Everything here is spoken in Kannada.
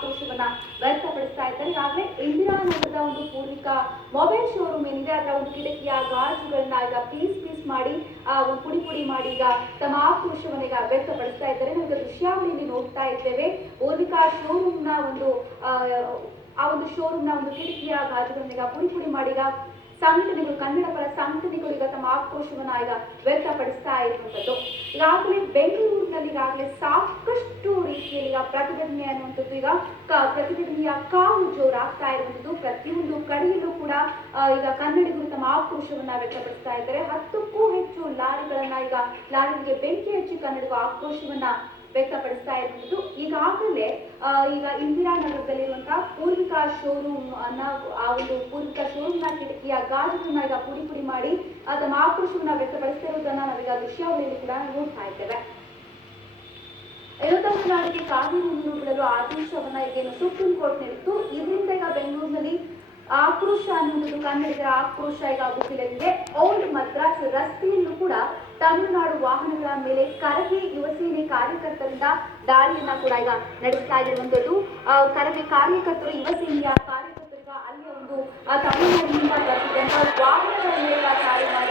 ಆಕ್ರೋಶವನ್ನ ವ್ಯಕ್ತಪಡಿಸ್ತಾ ಇದ್ದಾರೆ. ಈಗಾಗಲೇ ಇಂದಿರಾನಗರದ ಒಂದು ಪೂರ್ವಿಕ ಮೊಬೈಲ್ ಶೋರೂಮ್ ಏನಿದೆ ಅದರ ಒಂದು ಕಿಟಕಿಯ ಗಾಜುಗಳನ್ನ ಈಗ ಪೀಸ್ ಮಾಡಿ ಪುಡಿ ಮಾಡಿ ಈಗ ತಮ್ಮ ಆಕ್ರೋಶವನ್ನ ಈಗ ವ್ಯಕ್ತಪಡಿಸ್ತಾ ಇದ್ದಾರೆ. ನಾವು ದೃಶ್ಯಾವಳಿಯಲ್ಲಿ ನೋಡ್ತಾ ಇದ್ದೇವೆ. ಪೂರ್ವಿಕ ಶೋರೂಮ್ನ ಒಂದು ಆ ಒಂದು ಶೋರೂಮ್ನ ಒಂದು ಕಿಟಕಿಯ ಗಾಜುಗಳನ್ನ ಈಗ ಪುಡಿ ಮಾಡಿ ಈಗ ಸಂಘಟನೆಗಳು, ಕನ್ನಡ ಪರ ಸಂಘಟನೆಗಳು ಈಗ ತಮ್ಮ ಆಕ್ರೋಶವನ್ನ ಈಗ ವ್ಯಕ್ತಪಡಿಸ್ತಾ ಇರುವಂತದ್ದು. ಈಗಾಗಲೇ ಬೆಂಗಳೂರಿನಲ್ಲಿ ಈಗಾಗಲೇ ಸಾಕಷ್ಟು ರೀತಿಯಲ್ಲಿ ಈಗ ಪ್ರತಿಭಟನೆ ಅನ್ನುವಂಥದ್ದು ಈಗ ಪ್ರತಿಭಟನೆಯ ಕಾವು ಜೋರಾಗ್ತಾ ಇರುವಂಥದ್ದು. ಪ್ರತಿಯೊಂದು ಕಡೆಯಲ್ಲೂ ಕೂಡ ಈಗ ಕನ್ನಡಿಗರು ತಮ್ಮ ಆಕ್ರೋಶವನ್ನ ವ್ಯಕ್ತಪಡಿಸ್ತಾ ಇದ್ದಾರೆ. 10ಕ್ಕೂ ಹೆಚ್ಚು ಲಾರಿಗೆ ಬೆಂಕಿ ಹಚ್ಚಿ ಕನ್ನಡಿಗರು ಆಕ್ರೋಶವನ್ನ ವ್ಯಕ್ತಪಡಿಸ್ತಾ ಇರುವುದು. ಈಗಾಗಲೇ ಈಗ ಇಂದಿರಾನಗರದಲ್ಲಿರುವಂತಹ ಪೂರ್ವಿಕಾ ಶೋರೂಮ್ ಆ ಒಂದು ಪೂರ್ವಿಕಾ ಶೋರೂಮ್ನ ಕಿಟಕಿಯ ಗಾಜುಗಳನ್ನ ಈಗ ಪುಡಿ ಮಾಡಿ ತಮ್ಮ ಆಕ್ರೋಶವನ್ನ ವ್ಯಕ್ತಪಡಿಸ್ತಾ ಇರುವುದನ್ನ ನಾವೀಗ ದೃಶ್ಯಾವಳಿಯಲ್ಲಿ ಕೂಡ ನೋಡ್ತಾ ಇದ್ದೇವೆ. 51 ನಾಡಿಗೆ ಕಾವೇರಿ ನೀರು ಬಿಡಲು ಆದೇಶವನ್ನ ಈಗೇನು ಸುಪ್ರೀಂ ಕೋರ್ಟ್ ನೀಡಿತ್ತು. ಇದರಿಂದ ಈಗ ಬೆಂಗಳೂರಿನಲ್ಲಿ ಆಕ್ರೋಶ ಅನ್ನುವುದು ಕನ್ನಡಿಗರ ಆಕ್ರೋಶ ಈಗ ಭುಗಿಲೆದ್ದಿದೆ. ಓಲ್ಡ್ ಮದ್ರಾಸ್ ರಸ್ತೆಯಲ್ಲೂ ಕೂಡ ತಮಿಳುನಾಡು ವಾಹನಗಳ ಮೇಲೆ ಕರವೇ ಯುವಸೇನೆ ಕಾರ್ಯಕರ್ತರಿಂದ ದಾಳಿಯನ್ನ ಕೂಡ ಈಗ ನಡೆಸ್ತಾ ಇರುವಂತದ್ದು. ಕರವೇ ಕಾರ್ಯಕರ್ತರು, ಯುವಸೇನೆಯ ಕಾರ್ಯಕರ್ತರು ಅಲ್ಲಿಯ ಒಂದು ತಮಿಳುನಾಡಿನಿಂದ ಬರ್ತಿದ್ದಂತಹ ವಾಹನಗಳ ಮೇಲೆ ದಾಳಿ ಮಾಡಿ